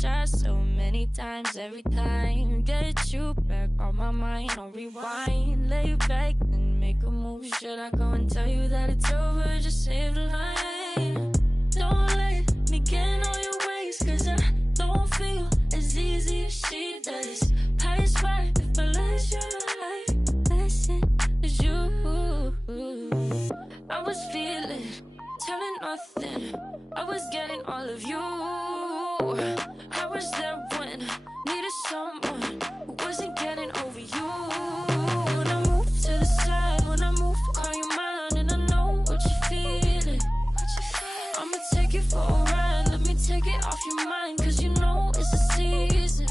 shot so many times. Every time, get you back on my mind. I'll rewind, lay back, then make a move. Should I go and tell you that it's over? Just save the line. Don't let me get in all your ways, cause I don't feel as easy as she does. Pass by if I let you life lesson is you. I was feeling, telling nothing. I was getting all of you. I was there when I needed someone who wasn't getting over you. When I move to the side, when I move, call you mine, and I know what you're feeling. I'ma take it for a ride, let me take it off your mind, cause you know it's a season.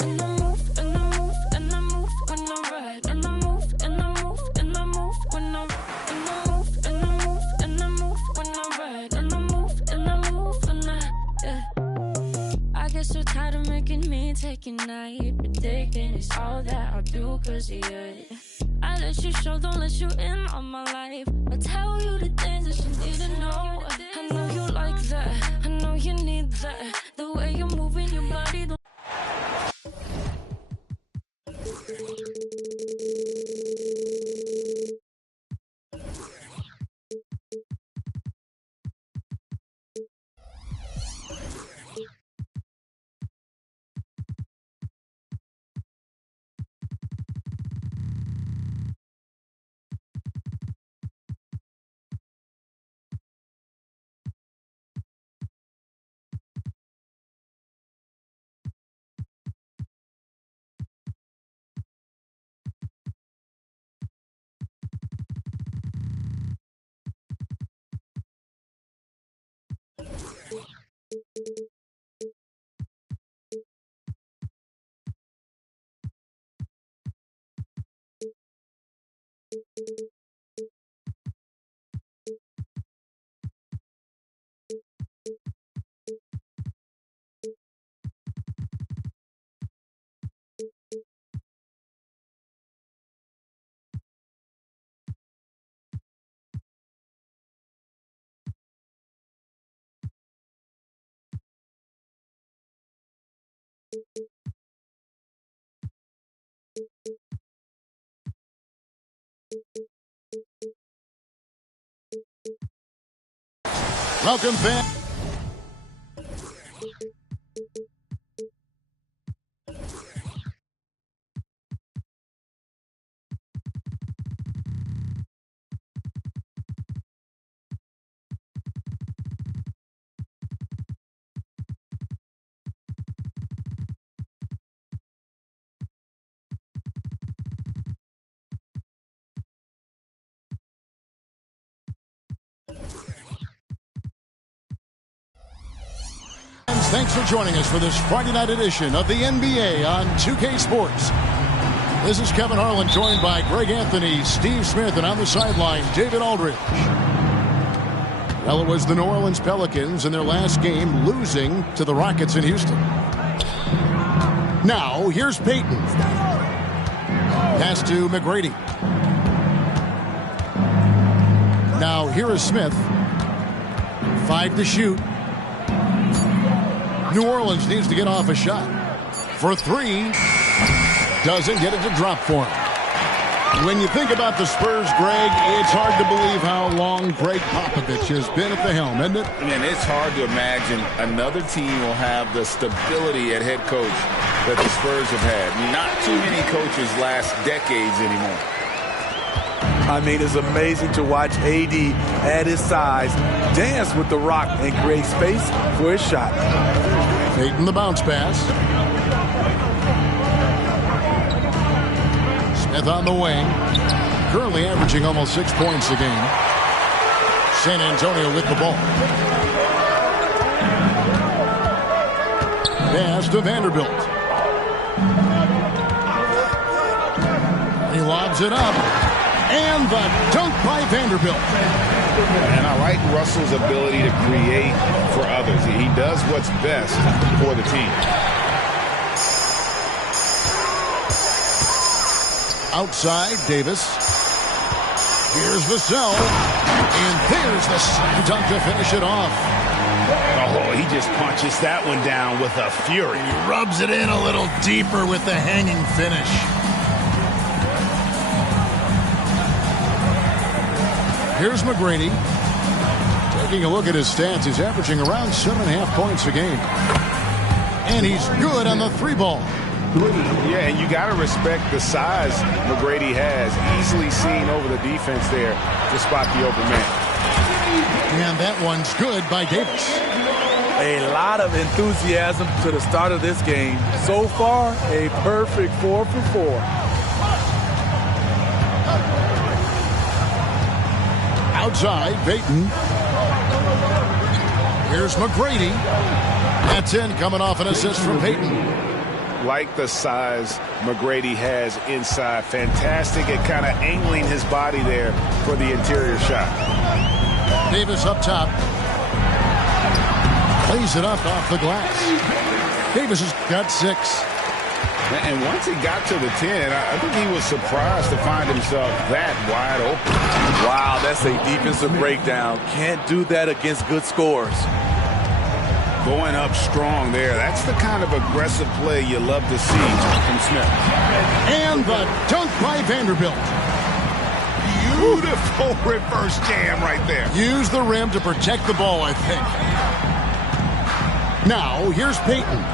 And I move, and I move, and I move when I ride, and I move, and I move, and I move when I ride, and I move, and I move, and I move when I ride, and I move, and I move when I, yeah. I get so tired of making me take a night, predicting it's all that I'll do cause of you. I let you show, don't let you in on my life. I tell you the things that you need to know. I know you like that, I know you need that. The way you're moving your body don't. Welcome back. Thanks for joining us for this Friday night edition of the NBA on 2K Sports. This is Kevin Harlan, joined by Greg Anthony, Steve Smith, and on the sideline, David Aldridge. Well, it was the New Orleans Pelicans in their last game, losing to the Rockets in Houston. Now, here's Payton. Pass to McGrady. Now, here is Smith. 5 to shoot. New Orleans needs to get off a shot. For 3. Doesn't get it to drop for him. When you think about the Spurs, Greg, it's hard to believe how long Greg Popovich has been at the helm, isn't it? And it's hard to imagine another team will have the stability at head coach that the Spurs have had. Not too many coaches last decades anymore. I mean, it's amazing to watch AD at his size dance with the rock and create space for his shot. Payton the bounce pass. Smith on the wing. Currently averaging almost 6 points a game. San Antonio with the ball. Pass to Vanderbilt. He lobs it up. And the dunk by Vanderbilt. And I like Russell's ability to create for others. He does what's best for the team. Outside, Davis. Here's Vassell. And there's the slam dunk to finish it off. The Oh, he just punches that one down with a fury. He rubs it in a little deeper with the hanging finish. Here's McGrady. Taking a look at his stats, he's averaging around 7.5 points a game. And he's good on the 3-ball. Yeah, and you got to respect the size McGrady has. Easily seen over the defense there to spot the open man. And that one's good by Davis. A lot of enthusiasm to the start of this game. So far, a perfect 4 for 4. Outside, Payton. Here's McGrady. That's in, coming off an assist from Payton. Like the size McGrady has inside. Fantastic at kind of angling his body there for the interior shot. Davis up top. Plays it up off the glass. Davis has got 6. And once he got to the 10, I think he was surprised to find himself that wide open. Wow, that's a defensive breakdown. Can't do that against good scores. Going up strong there. That's the kind of aggressive play you love to see from Smith. And the dunk by Vanderbilt. Beautiful reverse jam right there. Use the rim to protect the ball, I think. Now, here's Payton.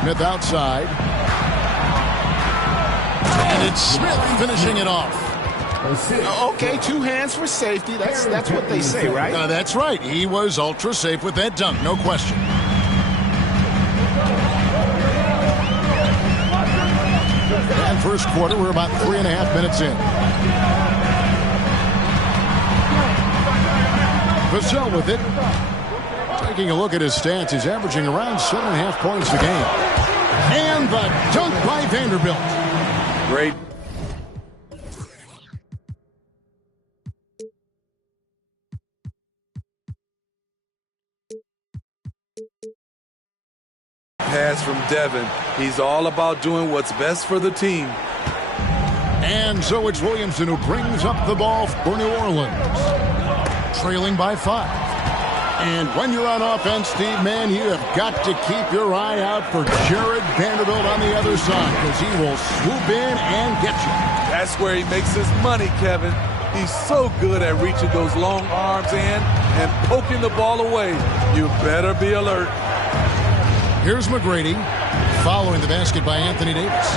Smith outside. And it's Smith finishing it off. Okay, 2 hands for safety. That's what they say, right? That's right. He was ultra safe with that dunk, no question. And first quarter, we're about 3.5 minutes in. Vassell with it. Taking a look at his stats, he's averaging around 7.5 points a game. And the dunk by Vanderbilt. Great. Pass from Devin. He's all about doing what's best for the team. And so it's Williamson who brings up the ball for New Orleans. Trailing by 5. And when you're on offense, Steve, man, you have got to keep your eye out for Jared Vanderbilt on the other side, because he will swoop in and get you. That's where he makes his money, Kevin. He's so good at reaching those long arms in and poking the ball away. You better be alert. Here's McGrady, following the basket by Anthony Davis.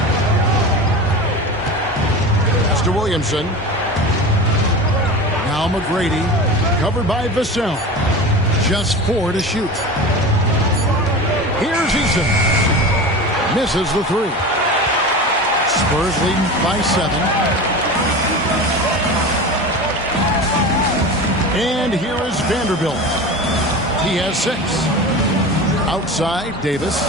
Pass to Williamson. Now McGrady, covered by Vassell. Just 4 to shoot. Here's Eason. Misses the 3. Spurs leading by 7. And here is Vanderbilt. He has 6. Outside, Davis.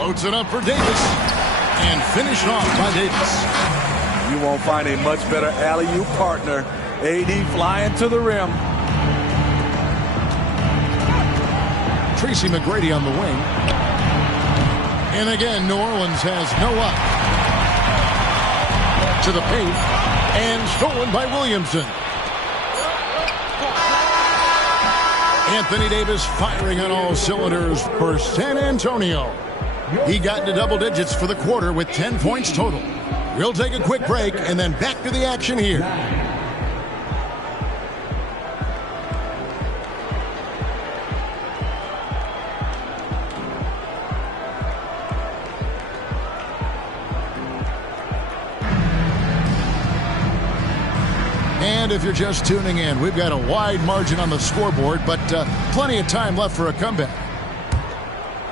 Loads it up for Davis. And finished off by Davis. You won't find a much better alley-oop partner. AD flying to the rim. Tracy McGrady on the wing. And again, New Orleans has no up. To the paint. And stolen by Williamson. Anthony Davis firing on all cylinders for San Antonio. He got into double digits for the quarter with 10 points total. We'll take a quick break and then back to the action here. And if you're just tuning in, we've got a wide margin on the scoreboard, but plenty of time left for a comeback.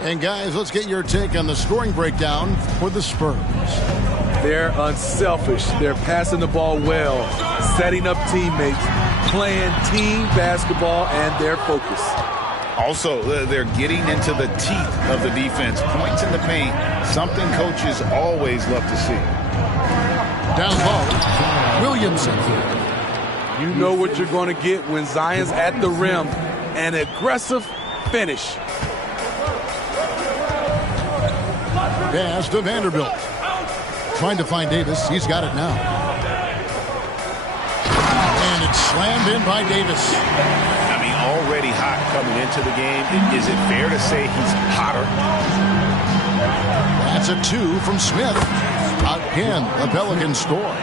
And guys, let's get your take on the scoring breakdown for the Spurs. They're unselfish. They're passing the ball well, setting up teammates, playing team basketball, and their focus. Also, they're getting into the teeth of the defense. Points in the paint, something coaches always love to see. Down low, Williamson. You know what you're going to get when Zion's at the rim. An aggressive finish. Pass to Vanderbilt. Trying to find Davis. He's got it now. And it's slammed in by Davis. I mean, already hot coming into the game. Is it fair to say he's hotter? That's a 2 from Smith. Again, the Pelicans score.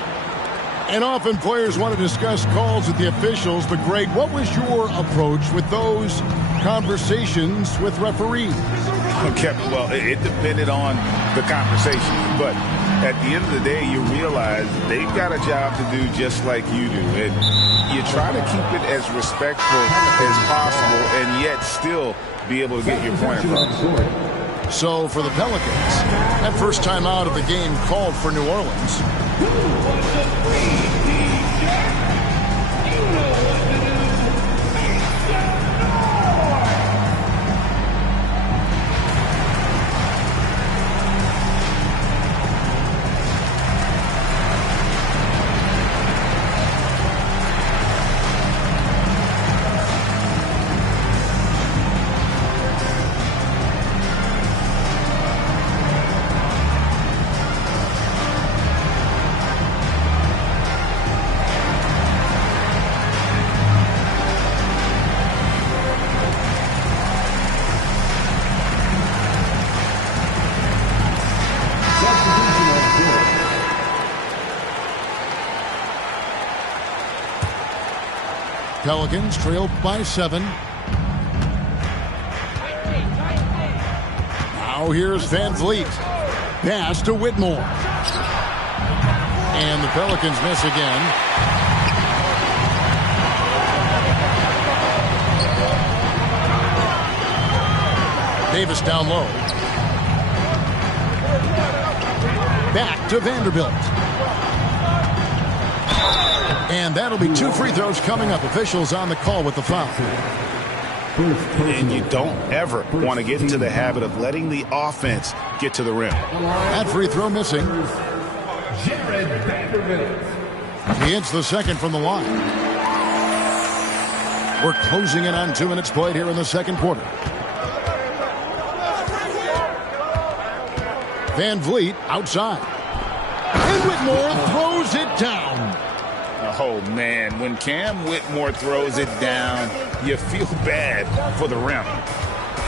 And often players want to discuss calls with the officials, but Greg, what was your approach with those conversations with referees? Okay, well, it depended on the conversation, but at the end of the day, you realize they've got a job to do just like you do, and you try to keep it as respectful as possible and yet still be able to get your point across. So for the Pelicans, that first time out of the game called for New Orleans. Pelicans trailed by 7. Now here's Van Vliet. Pass to Whitmore. And the Pelicans miss again. Davis down low. Back to Vanderbilt. And that'll be 2 free throws coming up. Officials on the call with the foul. And you don't ever want to get into the habit of letting the offense get to the rim. That free throw missing. He hits the second from the line. We're closing in on 2 minutes played here in the second quarter. Van Vliet outside. And Whitmore throws it down. Oh, man, when Cam Whitmore throws it down, you feel bad for the rim.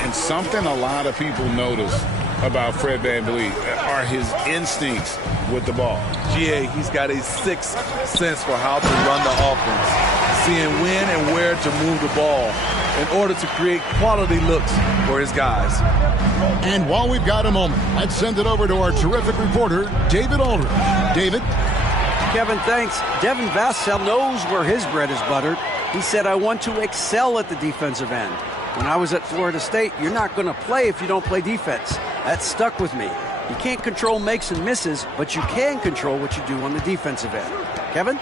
And something a lot of people notice about Fred VanVleet are his instincts with the ball. GA, he's got a sixth sense for how to run the offense, seeing when and where to move the ball in order to create quality looks for his guys. And while we've got a moment, let's send it over to our terrific reporter, David Aldridge. David? Kevin, thanks. Devin Vassell knows where his bread is buttered. He said, I want to excel at the defensive end. When I was at Florida State, you're not going to play if you don't play defense. That stuck with me. You can't control makes and misses, but you can control what you do on the defensive end. Kevin?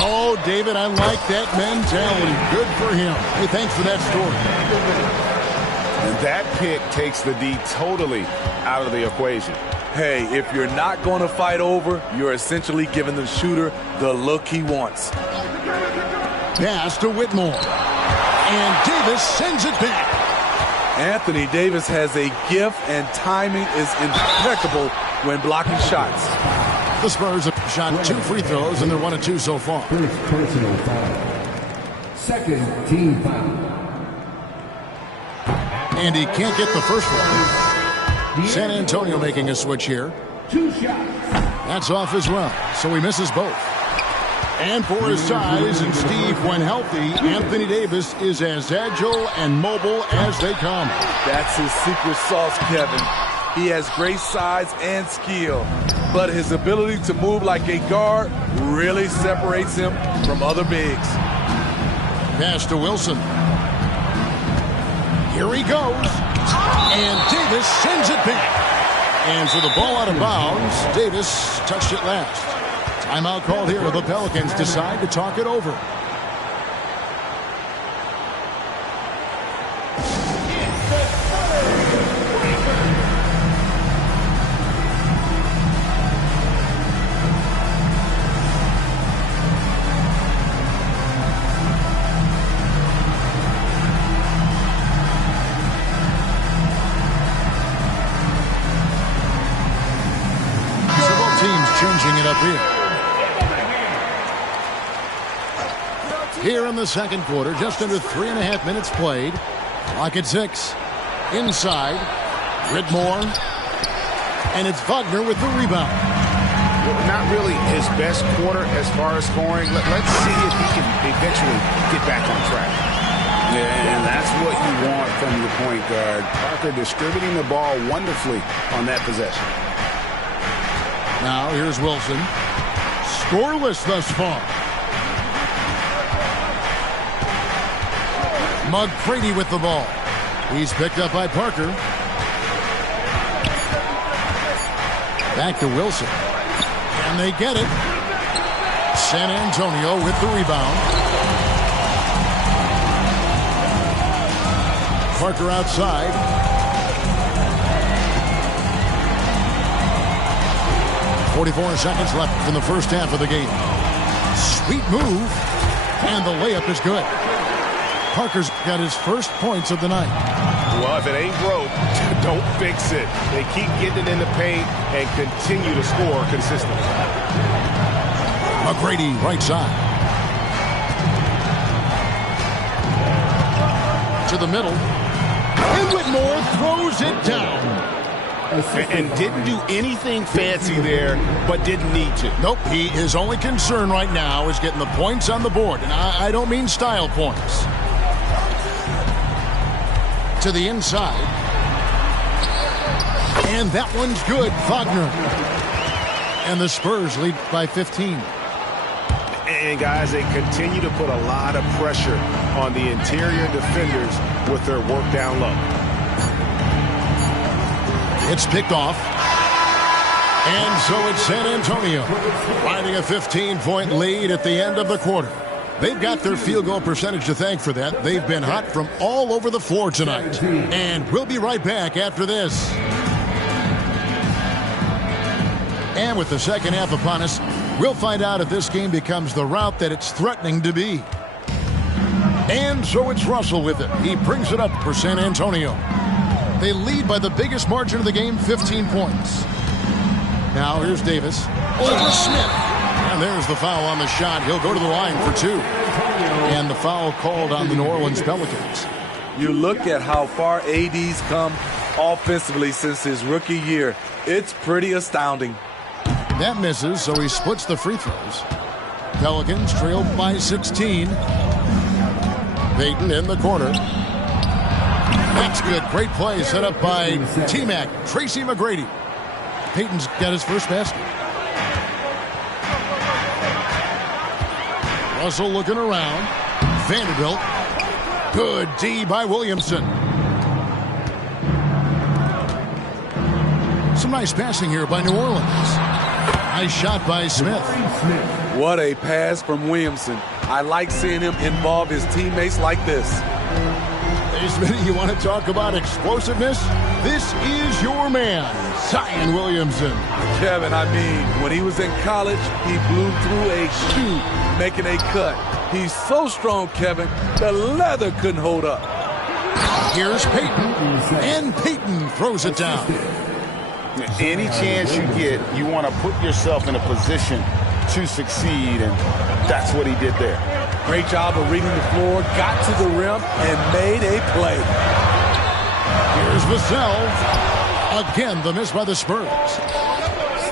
Oh, David, I like that mentality. Good for him. Hey, thanks for that story. And that pick takes the D totally out of the equation. Hey, if you're not going to fight over, you're essentially giving the shooter the look he wants. Pass to Whitmore. And Davis sends it back. Anthony Davis has a gift, and timing is impeccable when blocking shots. The Spurs have shot 2 free throws, and they're 1 of 2 so far. First personal foul. Second team foul. And he can't get the first one. San Antonio making a switch here. 2 shots. That's off as well, so he misses both. And for his size, and Steve, when healthy, Anthony Davis is as agile and mobile as they come. That's his secret sauce, Kevin. He has great size and skill, but his ability to move like a guard really separates him from other bigs. Pass to Wilson. Here he goes. And Davis sends it back. And for the ball out of bounds, Davis touched it last. Timeout called here. The Pelicans decide to talk it over. Several teams changing it up here. here in the second quarter. Just under 3.5 minutes played. Clock at 6. Inside. Whitmore. And it's Wagner with the rebound. Not really his best quarter as far as scoring. Let's see if he can eventually get back on track. Yeah, and that's what you want from your point guard. Parker distributing the ball wonderfully on that possession. Now here's Wilson. Scoreless thus far. McGrady with the ball. He's picked up by Parker. Back to Wilson. And they get it. San Antonio with the rebound. Parker outside. .44 seconds left in the first half of the game. Sweet move. And the layup is good. Parker's got his first points of the night. Well, if it ain't broke, don't fix it. They keep getting it in the paint and continue to score consistently. McGrady right side. To the middle. And Whitmore throws it down. And didn't do anything fancy there, but didn't need to. Nope, his only concern right now is getting the points on the board. And I don't mean style points. To the inside. And that one's good, Wagner. And the Spurs lead by 15. And guys, they continue to put a lot of pressure on the interior defenders with their work down low. It's picked off. And so it's San Antonio riding a 15-point lead at the end of the quarter. They've got their field goal percentage to thank for that. They've been hot from all over the floor tonight. And we'll be right back after this. And with the second half upon us, we'll find out if this game becomes the rout that it's threatening to be. And so it's Russell with it. He brings it up for San Antonio. They lead by the biggest margin of the game, 15 points. Now here's Davis over Smith. And there's the foul on the shot. He'll go to the line for 2. And the foul called on the New Orleans Pelicans. You look at how far AD's come offensively since his rookie year. It's pretty astounding. That misses, so he splits the free throws. Pelicans trail by 16. Payton in the corner. That's good. Great play set up by T-Mac, Tracy McGrady. Payton's got his first basket. Russell looking around. Vanderbilt. Good D by Williamson. Some nice passing here by New Orleans. Nice shot by Smith. What a pass from Williamson. I like seeing him involve his teammates like this. Hey, Smitty, you want to talk about explosiveness? This is your man, Zion Williamson. Kevin, I mean, when he was in college, he blew through a shoe, making a cut. He's so strong, Kevin, the leather couldn't hold up. Here's Payton, and Payton throws it down. Any chance you get, you want to put yourself in a position to succeed, and that's what he did there. Great job of reading the floor, got to the rim, and made a play. Here's Vassell. Again, the miss by the Spurs.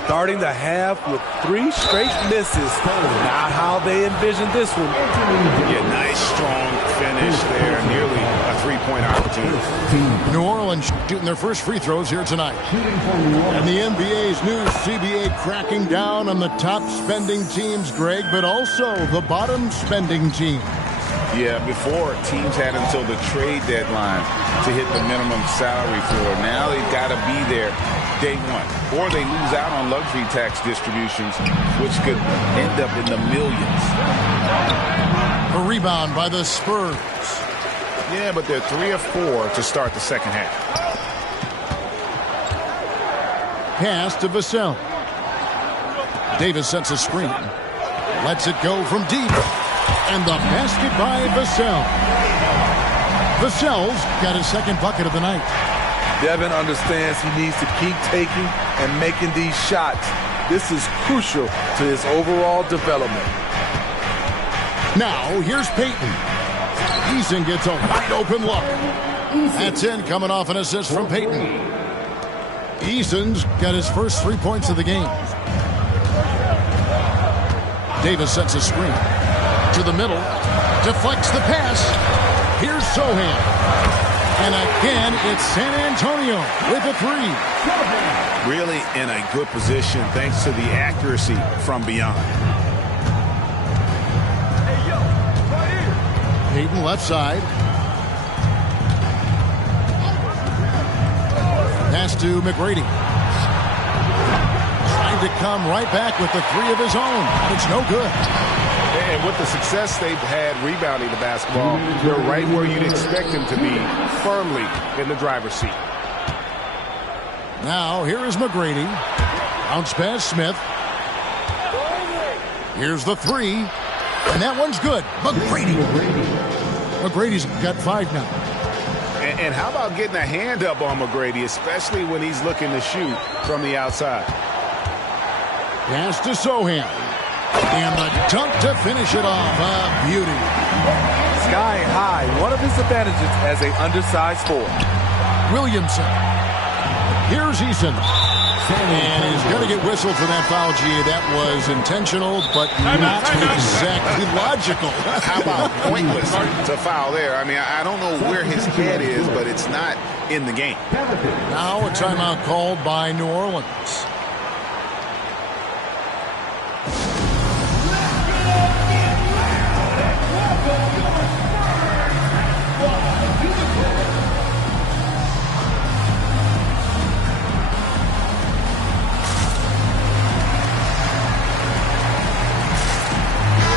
Starting the half with 3 straight misses. Not how they envisioned this one. Yeah, nice, strong finish there. Nearly a 3-point opportunity. New Orleans shooting their first free throws here tonight. And the NBA's new CBA cracking down on the top spending teams, Greg, but also the bottom spending teams. Yeah, before teams had until the trade deadline to hit the minimum salary floor. Now they've got to be there day one, or they lose out on luxury tax distributions, which could end up in the millions. A rebound by the Spurs. Yeah, but they're 3 of 4 to start the second half. Pass to Vassell. Davis sets a screen. Lets it go from deep. And the basket by Vassell. Vassell's got his second bucket of the night. Devin understands he needs to keep taking and making these shots. This is crucial to his overall development. Now, here's Peyton. Eason gets a wide open look. That's in, coming off an assist from Peyton. Eason's got his first 3 points of the game. Davis sets a screen. To the middle. Deflects the pass. Here's Sohan. And again, it's San Antonio with a three. Really in a good position thanks to the accuracy from beyond. Peyton left side. Pass to McGrady. Trying to come right back with the three of his own. It's no good. And with the success they've had rebounding the basketball, they're right where you'd expect them to be, firmly in the driver's seat. Now, here is McGrady. Bounce pass, Smith. Here's the three. And that one's good. McGrady's got 5 now. And how about getting a hand up on McGrady, especially when he's looking to shoot from the outside? Pass to Sohan. And the dunk to finish it off. A beauty. Sky high. One of his advantages as an undersized forward. Williamson. Here's Eason. And he's going to get whistled for that foul, G. That was intentional, but not exactly logical. How about pointless to foul there? I mean, I don't know where his head is, but it's not in the game. Now a timeout called by New Orleans.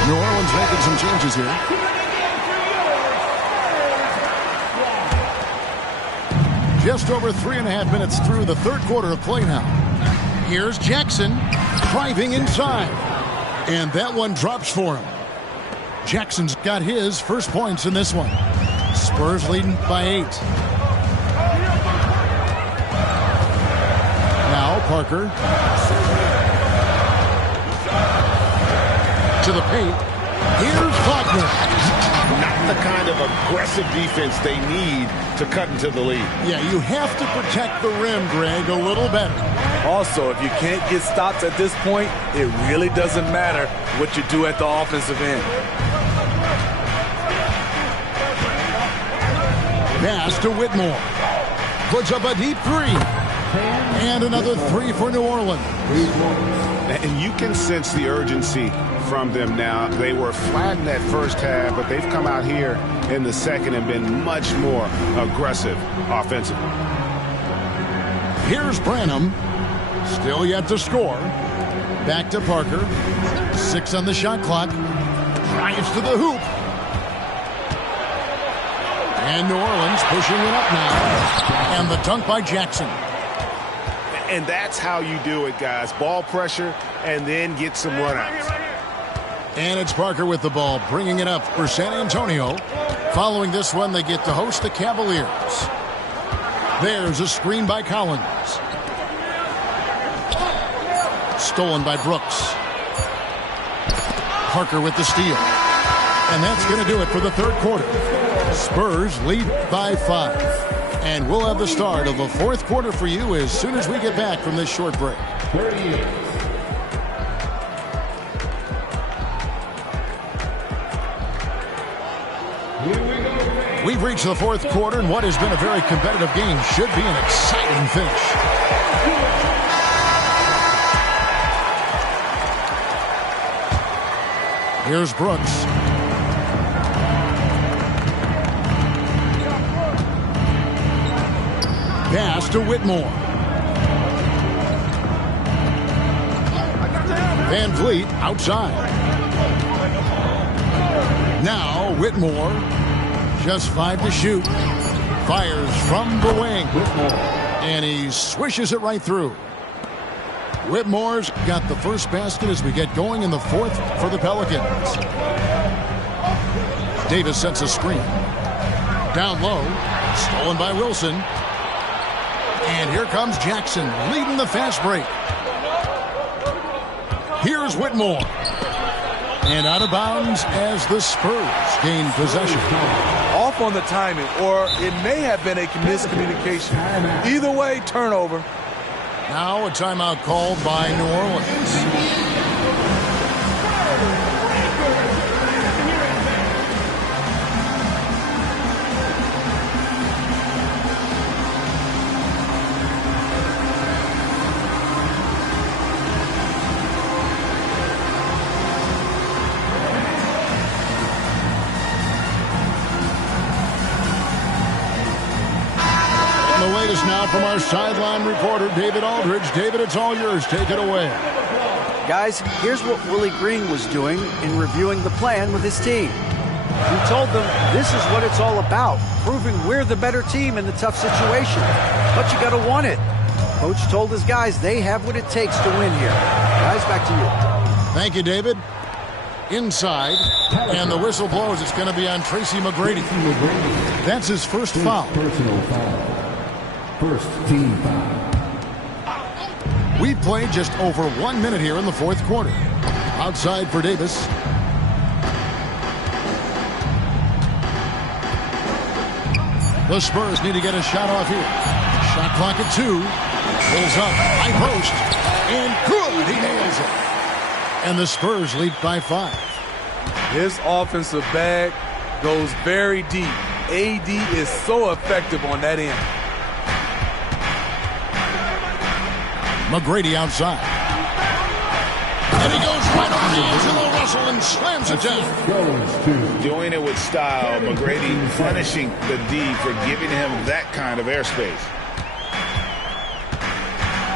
New Orleans making some changes here. Just over 3.5 minutes through the third quarter of play now. Here's Jackson driving inside. And that one drops for him. Jackson's got his first points in this one. Spurs leading by 8. Now Parker. To the paint. Here's Wagner. Not the kind of aggressive defense they need to cut into the lead. Yeah, you have to protect the rim, Greg, a little better. Also, if you can't get stops at this point, it really doesn't matter what you do at the offensive end. Pass to Whitmore. Puts up a deep three. And another three for New Orleans. And you can sense the urgency from them now. They were flat in that first half, but they've come out here in the second and been much more aggressive offensively. Here's Branham. Still yet to score. Back to Parker. 6 on the shot clock. Drives to the hoop. And New Orleans pushing it up now. And the dunk by Jackson. And that's how you do it, guys. Ball pressure and then get some runouts. And it's Parker with the ball, bringing it up for San Antonio. Following this one, they get to host the Cavaliers. There's a screen by Collins. Stolen by Brooks. Parker with the steal. And that's going to do it for the third quarter. Spurs lead by 5. And we'll have the start of the fourth quarter for you as soon as we get back from this short break. We've reached the fourth quarter, and what has been a very competitive game should be an exciting finish. Here's Brooks. Pass to Whitmore. Van Vliet outside. Now Whitmore. Just 5 to shoot. Fires from the wing. And he swishes it right through. Whitmore's got the first basket as we get going in the fourth for the Pelicans. Davis sets a screen. Down low. Stolen by Wilson. And here comes Jackson leading the fast break. Here's Whitmore. And out of bounds as the Spurs gain possession. Off on the timing, or it may have been a miscommunication. Either way, turnover. Now a timeout called by New Orleans. The latest now from our sideline reporter, David Aldridge. David, it's all yours. Take it away. Guys, here's what Willie Green was doing in reviewing the plan with his team. He told them this is what it's all about, proving we're the better team in the tough situation. But you got to want it. Coach told his guys they have what it takes to win here. Guys, back to you. Thank you, David. Inside, and the whistle blows. It's going to be on Tracy McGrady. That's his first foul. Personal foul. First team foul. We've played just over 1 minute here in the fourth quarter. Outside for Davis. The Spurs need to get a shot off here. Shot clock at 2. Pulls up, high post, and good. He nails it. And the Spurs lead by 5. His offensive bag goes very deep. AD is so effective on that end. McGrady outside. And he goes right on D'Angelo Russell and slams it down. Doing it with style. McGrady punishing the D for giving him that kind of airspace.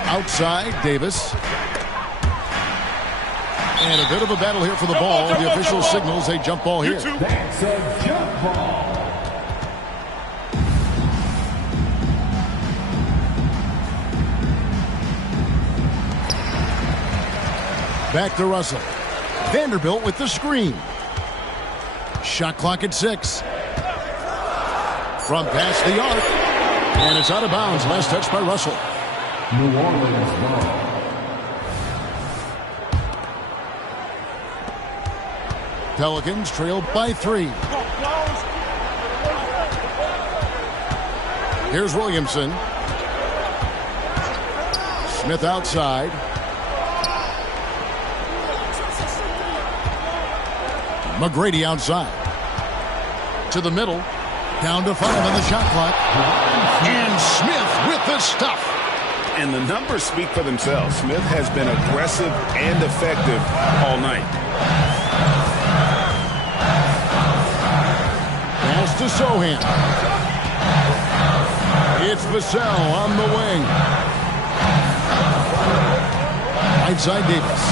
Outside, Davis. And a bit of a battle here for the ball. The official signals a jump ball here. That's a jump ball. Back to Russell. Vanderbilt with the screen. Shot clock at 6. From past the arc. And it's out of bounds. Last touch by Russell. New Orleans ball. Pelicans trailed by 3. Here's Williamson. Smith outside. McGrady outside. To the middle. Down to 5 on the shot clock. And Smith with the stuff. And the numbers speak for themselves. Smith has been aggressive and effective all night. Pass to Sohan. It's Vassell on the wing. Right side Davis.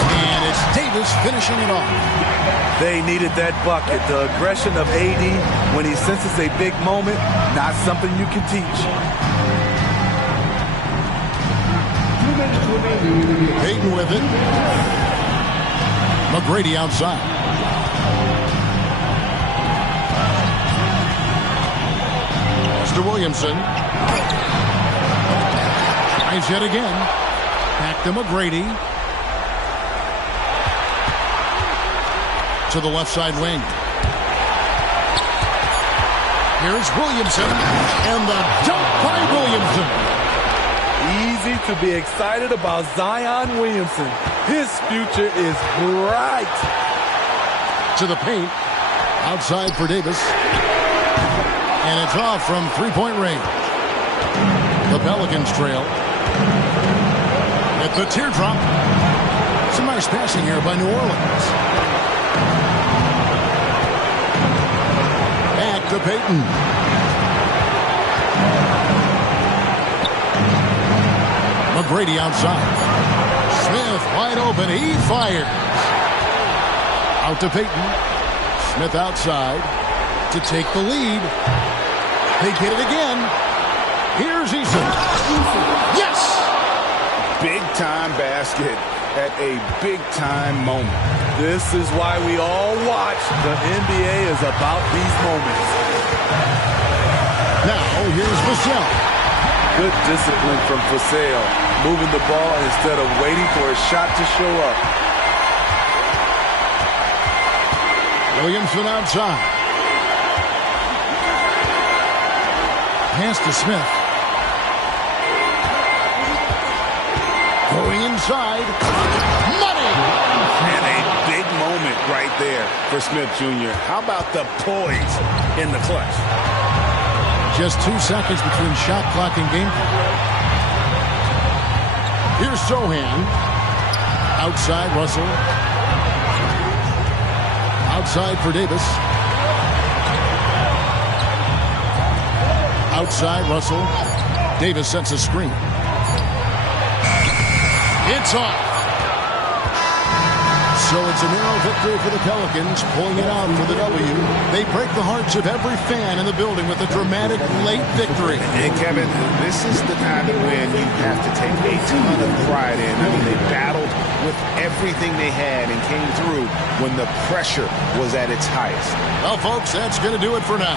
And it's Davis finishing it off. They needed that bucket. The aggression of AD when he senses a big moment, not something you can teach. 2 minutes remaining. Payton with it. McGrady outside. Mr. Williamson. Tries yet again. Back to McGrady. To the left side wing. Here's Williamson. And the dunk by Williamson. Easy to be excited about Zion Williamson. His future is bright. To the paint. Outside for Davis. And it's off from three-point range. The Pelicans trail. At the teardrop. Some nice passing here by New Orleans. Back to Payton. McGrady outside. Smith wide open. He fires. Out to Payton. Smith outside to take the lead. They get it again. Here's Eason. Yes! Big-time basket at a big-time moment. This is why we all watch. The NBA is about these moments. Now, here's Vassell. Good discipline from Vassell. Moving the ball instead of waiting for a shot to show up. Williamson outside. Pass to Smith. Going inside. Money! And a big moment right there for Smith Jr. How about the poise in the clutch? Just 2 seconds between shot clock and game clock. Here's Sohan. Outside Russell. Outside for Davis. Outside Russell. Davis sets a screen. It's off. So it's a narrow victory for the Pelicans, pulling it out for the W. They break the hearts of every fan in the building with a dramatic late victory. And Kevin, this is the kind of win you have to take a ton of pride in. I mean, they battled with everything they had and came through when the pressure was at its highest. Well, folks, that's going to do it for now.